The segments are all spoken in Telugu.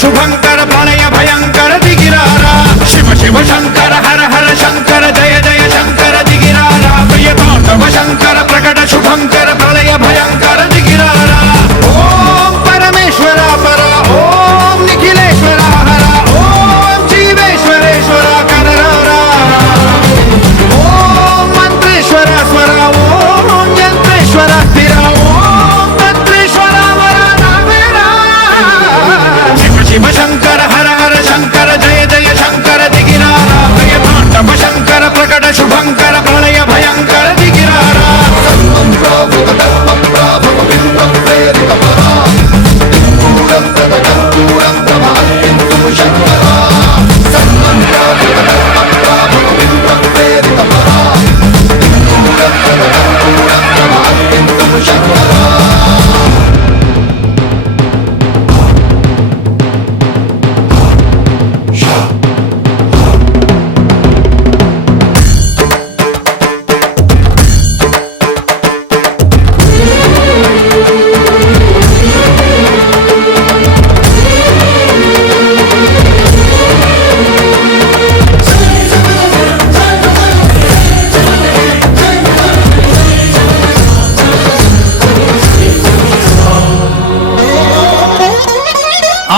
శుభంకర ప్రళయ భయంకర దిగిరారా శివ శివ శంకర హర హర శంకర జయ జయ శంకర దిగిరారా ప్రియతాండవ శంకర ప్రకట శుభంకర ప్రళయ భయంకర దిగిరారా ఓం పరమేశ్వర పర ఓం నిఖిలేశ్వర హర ఓం జీవేశ్వరేశ్వర కరరారా ఓం మంత్రేశ్వర స్వర ఓం యంత్రేశ్వర స్థిర ఓం తంత్రేశ్వర వర నావేరా శివ శివ శంకర హర హర శంకర జయ జయ శంకర దిగిరారా ప్రియతాండవ శంకర ప్రకట శుభంకర ప్రళయ భయంకర దిగిరారా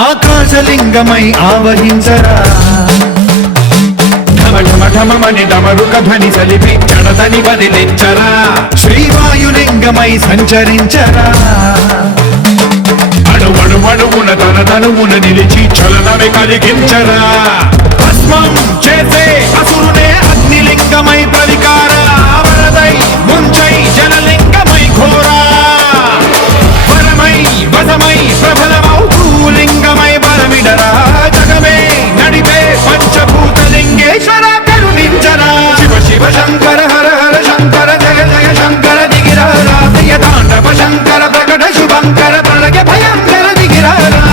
ఆకాశలింగమై ఆవహించరా ఢమఢమఢమని డమరుక ధ్వని సలిపి జడదని వదిలించరా శ్రీవాయులింగమై సంచరించరా అణువణువున తన తనువున నిలిచి చలనమే కలిగించరా భస్మం చేసే అసురునే అగ్నిలింగమై ప్రవికార వరదై ముంచై జలలింగమై ఘోరా వరమై వసమై ప్రబలమౌ లింగమై బలమిడరా జగమే నడిపే పంచభూతలింగేశ్వర కరుణించరా శివ శివ శంకర హర హర శంకర జయ జయ శంకర దిగిరారా ప్రియతాండవ శంకర ప్రకట శుభంకర ప్రళయ భయంకర దిగిరారా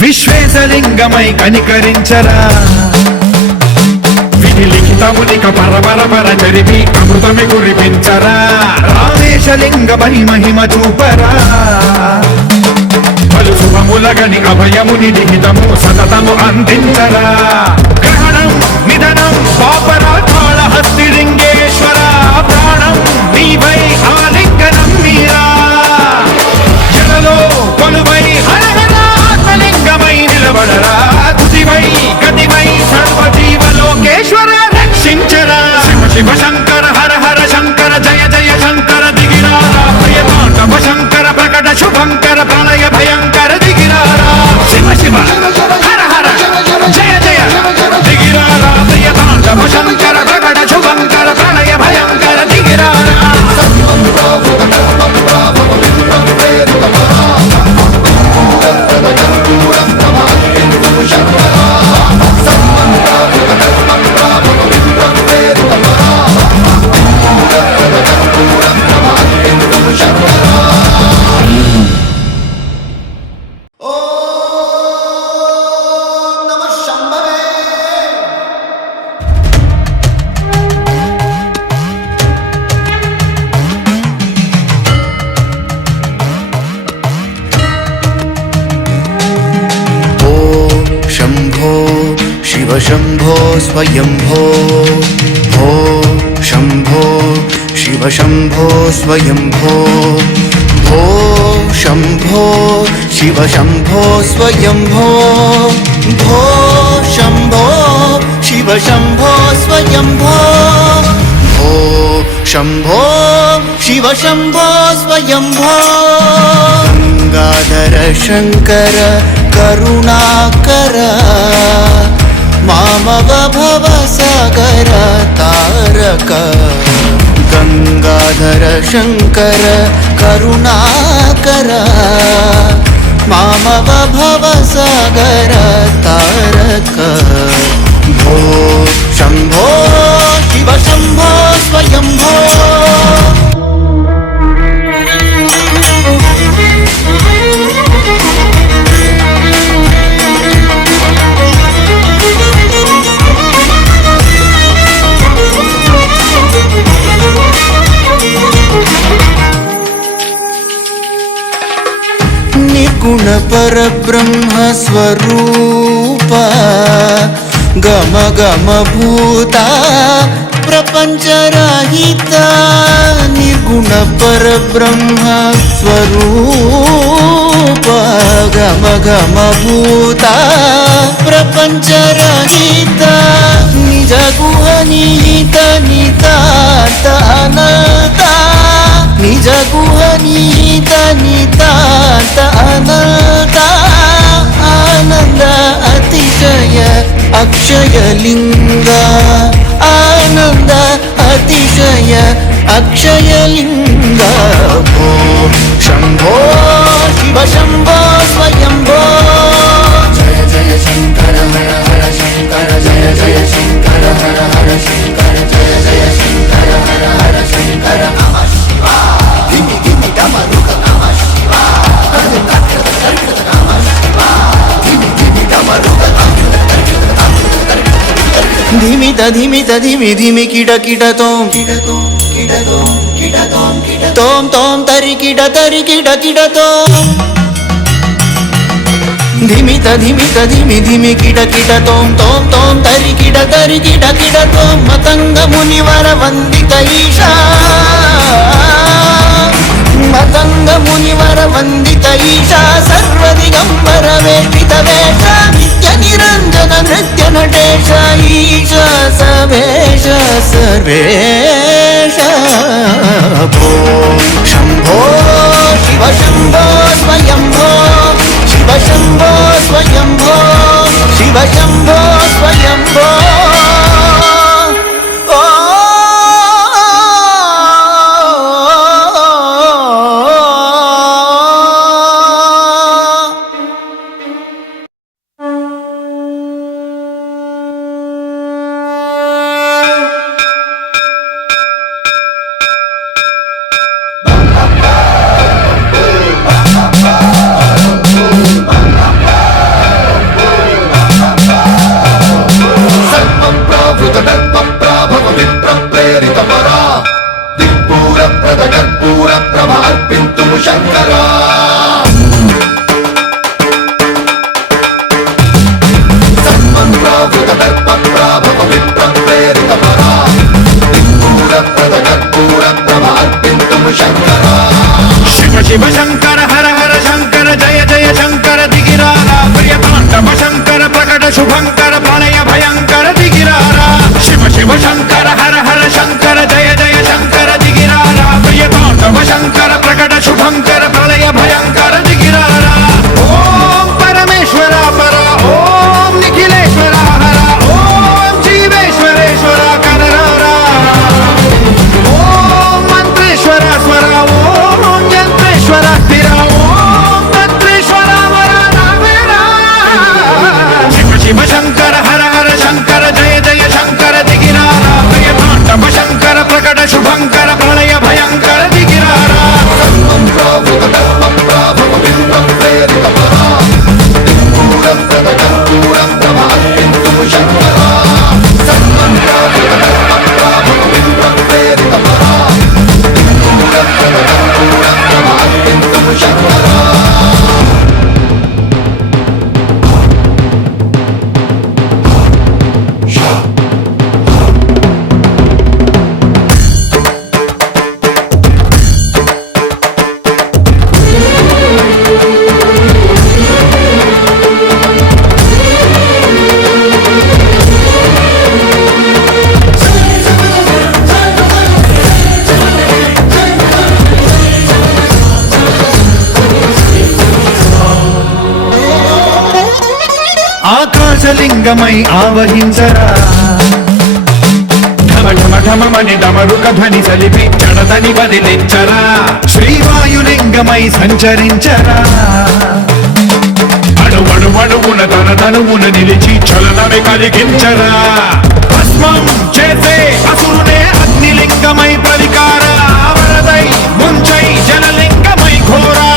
విశ్వేశలింగమై కనికరించరా విధి లిఖితమునిక పరపర జరిపి అమృతమి కురిపించరా రామేశలింగమై మహిమ చూపరా పలు శుభములగని అభయముని లిఖితము సతతము అందించరా గ్రహణం నిధనం పాపరాళ హస్తిలింగేశ్వర ప్రాణం నీవై ఆలింగనం మీరా జలలో కొలువై హరహరాత్మలింగమై నిలబడరా తుదివై గతివై సర్వజీవలోకేశ్వర రక్షించరా శివ శివ శంకర హర హర శంకర జయ జయ శంకర దిగిరారా ప్రియతాండవ శంకర ప్రకట శుభంకర ప్రళయ భయంకర దిగిరారా శివ శివ హర హర జయ జయ దిగిరారా ప్రియతాండవ శంకర ప్రకట శుభంకర ప్రళయ భయంకర దిగిరారా शंभो स्वयंभो भो शंभो शिव शंभो स्वयंभो भो शंभो शिव शंभो स्वयंभो भो शंभो शिव शंभो स्वयंभो भो शंभो शिव शंभो स्वयंभो गंगाधर शंकर करुणाकर मामव भव सागर तारक गङ्गाधर शङ्कर करुणाकर मामव भवसागर तारक भो शम्भो शिव शम्भो स्वयम्भो निर्गुण परब्रह्म स्वरूप गम गम भूता प्रपंचरहिता निर्गुण परब्रह्म स्वरूप गम गम भूता प्रपंचरहिता निज गुह निहित नितांत अनंता निज गुह निहित नितांत अनंत आनंद अतिशय अक्षय लिंग आनंद अतिशय अक्षय लिंग भो शंभो शिव शंभो स्वयंभो जय जय शंकर हर हर शंकर जय जय शंकर हर हर शंकर जय जय शंकर हर हर शंकर नमः शिवाय धिमि धिमि डमरुक नमः शिवाय नमः शिवाय धिमि धिमि डमरुक धिमित धिमित धिमि धिमि किड किड तोम तोम तोम तरि किड किड तोम धिमित धिमित धिमि धिमि किड किड तोम तोम तोम तरि किड किड तोम मतंग मुनिवर वंदित ईशा मतंग मुनिवर वंदित ईशा सर्व दिगंबर वेष्टित वेश नित्य निरंजन नृत्य नटेश ईश सवेश सर्वेश भो शंभो शिव शंभो स्वयंभो शिव शंभो स्वयंभो शिव शंभो स्वयंभो शिव शंकर हर हर शंकर जय जय शंकर दिगिरारा प्रियतांडव शंकर प्रकट शुभंकर प्रलय भयंकर दिगिरारा शिव शिव शंकर हर हर शंकर जय जय शंकर दिगिरारा प्रियतांडव शंकर प्रकट शुभंकर प्रलय भयंकर दिगिरारा ओम परमेश्वरा परा ओम निखिलेश्वरा हरा ओम जीवेश्वरेश्वरा कररा ओम मंत्रेश्वरा स्वरा ओम यंत्रेश्वरा स्थिरा ओम तत्रेश्वरा वरा शिव शिव शंकर हर हर शंकर जय जय शंकर दिगिरारा प्रियतांडव शंकर प्रकट शुभंकर प्रलय भयंकर दिगिरारा ఆకాశలింగమై ఆవహించరా ఢమఢమఢమని డమరుక ధ్వని సలిపి జడదని వదిలించరా శ్రీవాయులింగమై సంచరించరా అడువడువడువున తన తనువున నిలిచి చలనమే కలిగించరా భస్మం చేసే అసురునే అగ్నిలింగమై ప్రవికార వరదై ముంచై జలలింగమై ఘోరా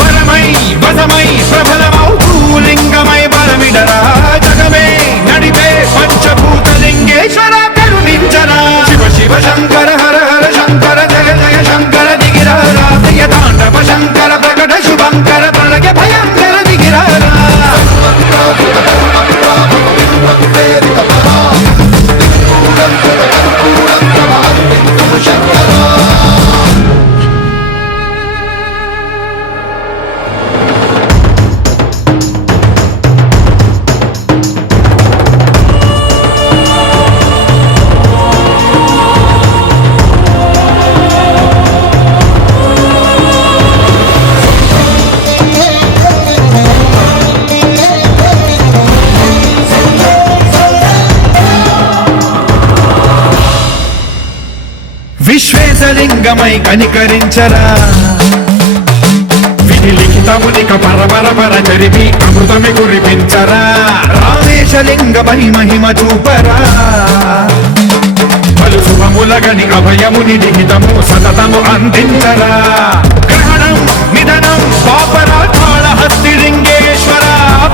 వరమై వసమై ప్రబలమౌ భూలింగమై బలమిడరా జగమే నడిపే పంచభూతలింగేశ్వర కరుణించరా శివ శివ శంకర హర హర శంకర జయ జయ శంకర దిగిరారా ప్రియ తాండవ శంకర ప్రకట శుభంకర ప్రళయ భయంకర దిగిరారా విశ్వేశలింగమై కనికరించరా విధి లిఖితమునిక పరపర చరిపి అమృతమి కురిపించరా రామేశలింగమై మహిమ చూపరా పలు శుభములగని అభయముని లిఖితము సతతము అందించరా గ్రహణం నిధనం పాపరాకాళ హస్తిలింగేశ్వర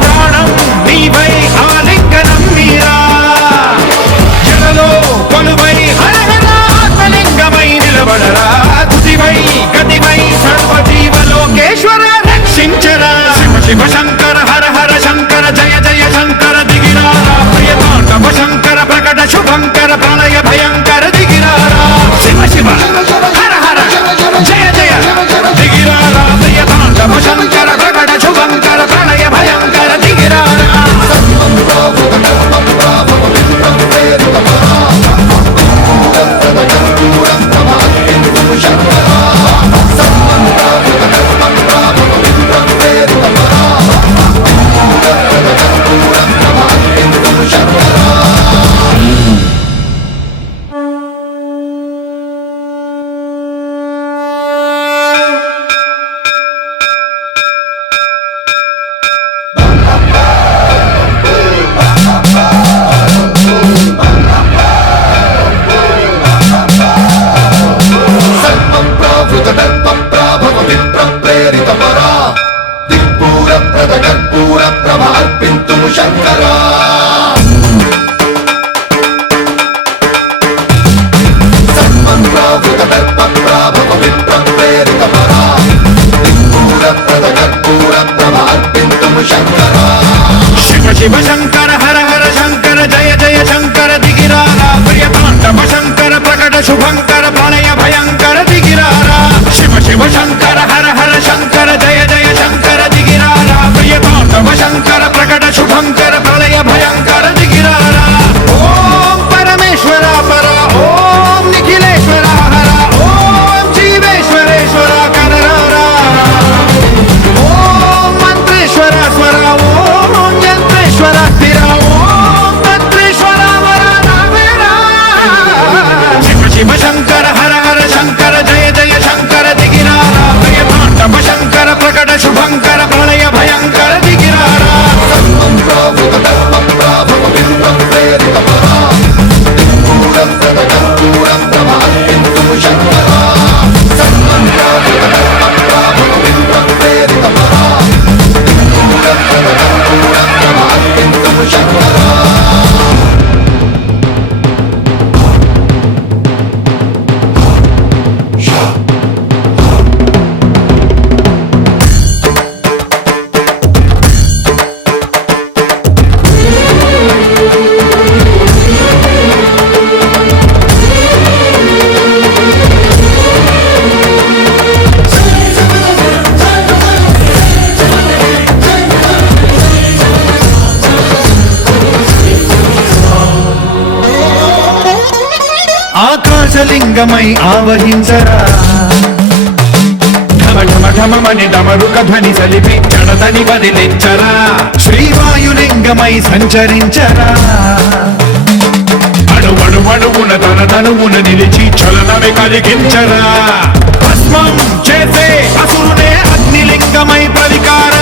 ప్రాణం నీవై ఆలింగనం మీరా జలలో కొలువై నిలబడరా తుదివై గతివై సర్వజీవలోకేశ్వర రక్షించరా శివ శివ శంకర హర హర శంకర జయ జయ శంకర దిగిరారా ప్రియ తాండవ శంకర ప్రకట శుభంకర ప్రళయ భయంకర దిగిరారా శివ శివ హర హర జయ జయ దిగిరారా ప్రియ తాండవ శంకర ప్రకట శుభంకర ప్రళయ భయంకర దిగిరారా శివ శివ శంకర హర హర శంకర జయ జయ శంకర దిగిరారా ప్రియ తాండవ శంకర ప్రకట శుభంకర ప్రళయ భయంకర దిగిరారా శివ శివ శంకర హర హర శంకర జయ జయ శంకర దిగిరారా ప్రియ తాండవ శంకర ప్రకట శుభంకర ప్రళయ భయంకర దిగిరారా ఓం పరమేశ్వర పర ఓం నిఖిలేశ్వర హర ఓం జీవేశ్వరేశ్వర కరరారా ఓం మంత్రేశ్వర స్వర ఓం యంత్రేశ్వర స్థిర ఓం మంత్రేశ్వర వర నావేరా శివ శివ శంకర హర హర శంకర జయ జయ శంకర దిగిరారా ప్రియ తాండవ శంకర ప్రకట శుభంకర ప్రళయ భయంకర దిగిరారా ఆకాశలింగమై ఆవహించరా ఢమఢమఢమని డమరుక ధ్వని సలిపి జడదని వదిలించరా శ్రీవాయులింగమై సంచరించరా అడువ అణువణువున తన తనువున నిలిచి చలనమే కలిగించరా భస్మం చేసే అసురునే అగ్నిలింగమై ప్రవికార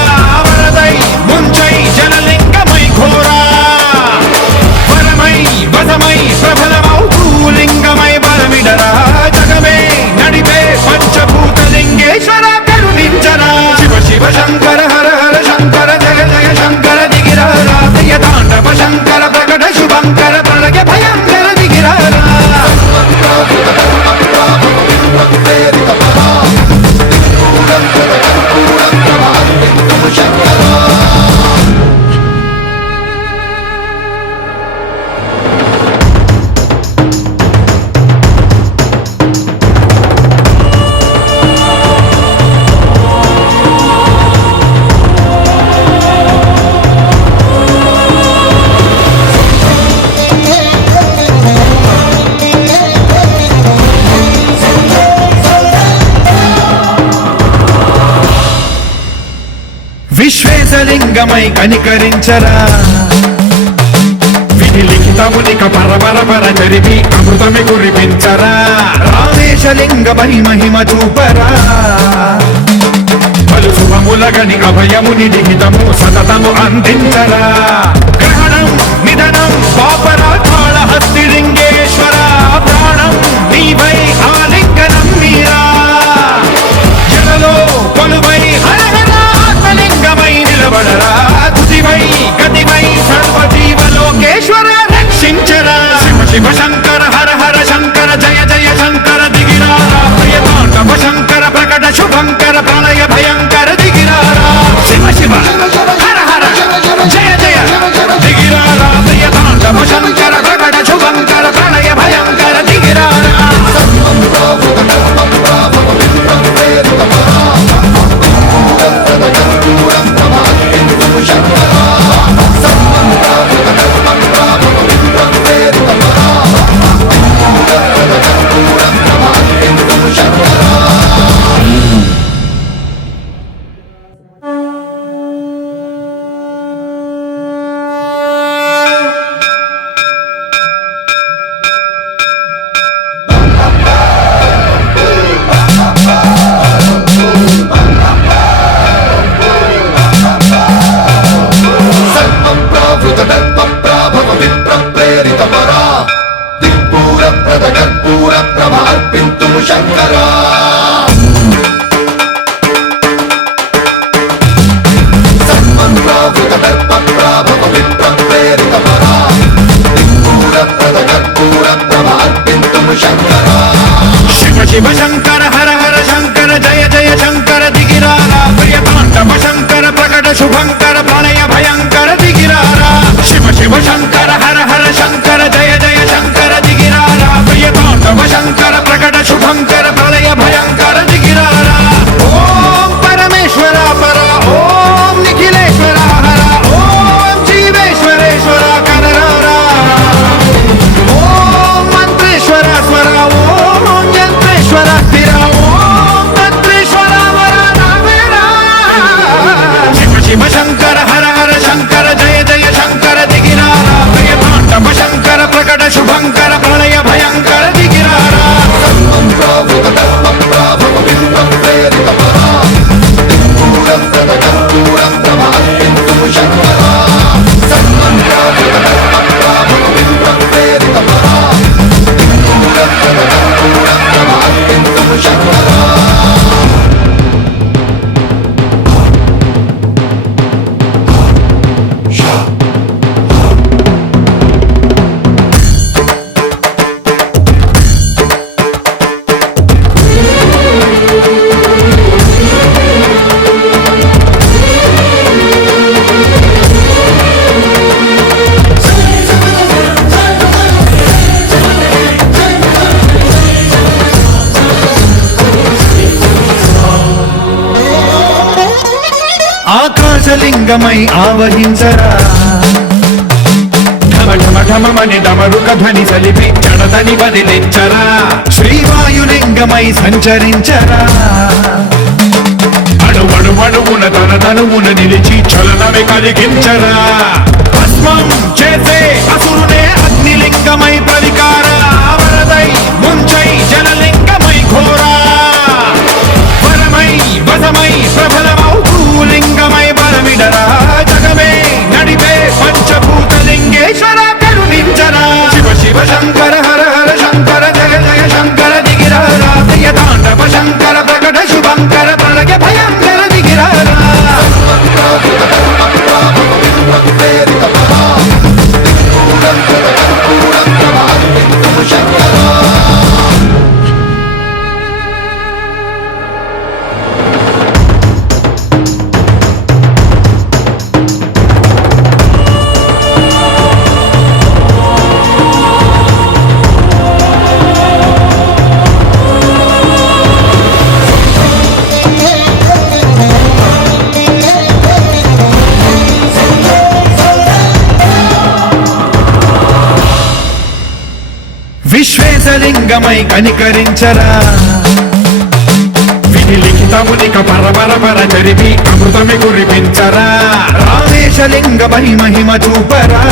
వరదై ముంచై జలలింగమై ఘోరా వరమై వదమై ప్రబలమౌ భూలింగమై బలమిడరా జగమే నడిపే పంచభూతలింగేశ్వర కరుణించరా శివ శివ శంకర హర హర శంకర జయ జయ శంకర దిగిరారా ప్రియ తాండవ శంకర ప్రకట శుభంకర ప్రళయ భయంకర దిగిరారా విశ్వేశలింగమై కనికరించరా విధి లిఖితమునిక పరపర చరిపి అమృతమి కురిపించరా రామేశలింగమై మహిమ చూపరా పలు శుభములగని అభయముని లిఖితము సతతము అందించరా గ్రహణం నిధనం పాపరా కాళహస్తిలింగేశ్వర ప్రాణం నీవై ఆలింగనం మీరా జలలో కొలువై ఆత్మలింగమై నిలబడరా తుదివై గతివై సర్వజీవలోకేశ్వర రక్షించరా శివ శివ శంకర హర హర శంకర జయ జయ శంకర దిగిరారా ప్రియ తాండవ శంకర ప్రకట శుభంకర ప్రళయ భయంకర దిగిరారా శివ శివ హర హర జయ జయ దిగిరారా ప్రియ తాండవ శంకర ప్రకట శుభంకర ప్రళయ భయంకర దిగిరారా శివ శివ శంకర హర హర శంకర జయ జయ శంకర దిగిరారా ప్రియ తాండవ శంకర ప్రకట శుభంకర ప్రళయ భయంకర దిగిరారా శివ శివ శంకర హర హర శంకర జయ జయ శంకర దిగిరారా ప్రియ తాండవ శంకర ప్రకట శుభంకర ప్రళయ భయంకర దిగిరారా ఓం పరమేశ్వర పర ఓం నిఖిలేశ్వర హర ఓం జీవేశ్వరేశ్వర కరరారా ఓం మంత్రేశ్వర స్వర ఓం యంత్రేశ్వర స్థిర ఓం తంత్రేశ్వర వర నావేరా శివ శివ శంకర హర హర శంకర జయ జయ శంకర దిగిరారా ప్రియ తాండవ శంకర ప్రకట శుభంకర ప్రళయ భయంకర దిగిరారా ఆకాశలింగమై ఆవహించరా ఢమఢమఢమని డమరుక ధ్వని సలిపి జడదని వదిలించరా శ్రీవాయులింగమై సంచరించరా అణువణువున తన తనువున నిలిచి చలనమే కలిగించరా భస్మం చేసే అసురునే అగ్నిలింగ లింగమై ప్రవికార వరదై ముంచై జలలింగమై ఘోర వరమై వసమై ప్రబలమౌ భూలింగమై బలమిడరా జగమే నడిపే పంచభూతలింగేశ్వర కరుణించరా శివ శివ శంకర హర హర శంకర జయ జయ శంకర దిగిరారా ప్రియ తాండవ శంకర ప్రకట శుభంకర ప్రళయ భయంకర దిగిరారా విశ్వేశలింగమై కనికరించరా విధి లిఖితమునిక పరపర జరిపి అమృతమి కురిపించరా రామేశలింగమై మహిమ చూపరా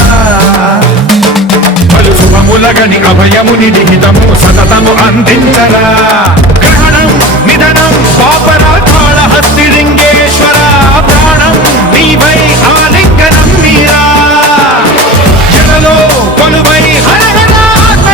పలు శుభములగని అభయముని లిఖితము సతతము అందించరా గ్రహణం నిధనం పాపరా కాళహస్తి లింగేశ్వర ప్రాణం నీవై ఆలింగనం మీరా జలలో కొలువై హర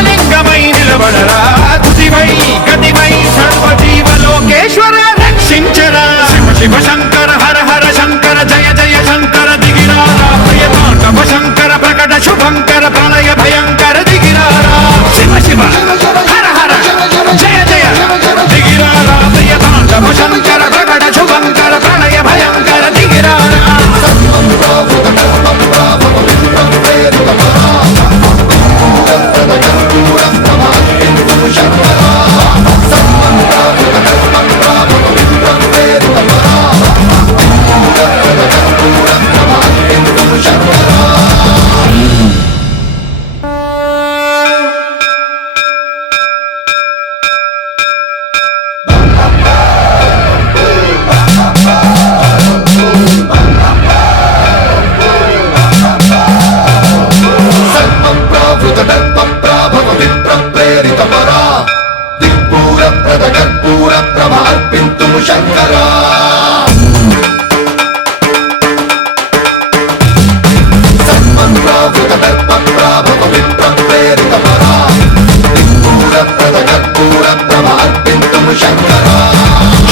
లింగమై నిలబడరా తుదివై గతివై సర్వజీవలోకేశ్వర రక్షించరా శివ శివ శంకర హర హర శంకర జయ జయ శంకర దిగిరారా ప్రియ తాండవ శంకర ప్రకట శుభంకర ప్రళయ భయంకర దిగిరారా శివ శివ హర హర జయ జయ దిగిరారా ప్రియ తాండవ శంకర ప్రకట శుభంకర ప్రళయ భయంకర దిగిరారా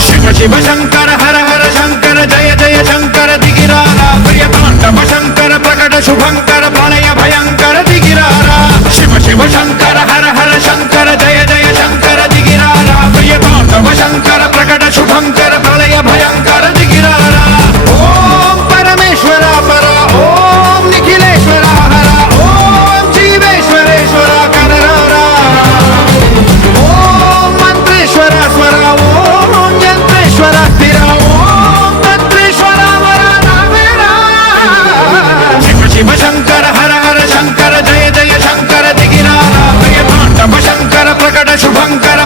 శివ శివ శంకర హర హర శంకర జయ జయ శంకర దిగిరారా ప్రియ తాండవ శంకర ప్రకట శుభంకర ప్రళయ భయంకర దిగిరారా శివ శివ శంకర హర హర శంకర జయ జయ శంకర దిగిరారా ప్రియ తాండవ శంకర ప్రకట శుభంకర ప్రళయ భయంకర దిగిరారా ఓం పరమేశ్వర పర ఓం నిఖిలేశ్వర హర ఓం జీవేశ్వరేశ్వర కరరారా ఓం మంత్రేశ్వర స్వర ఓం యంత్రేశ్వర స్థిర ఓం తంత్రేశ్వర వర నావేరా శివ శివ శంకర హర హర శంకర జయ జయ శంకర దిగిరారా ప్రియ తాండవ శంకర ప్రకట శుభంకర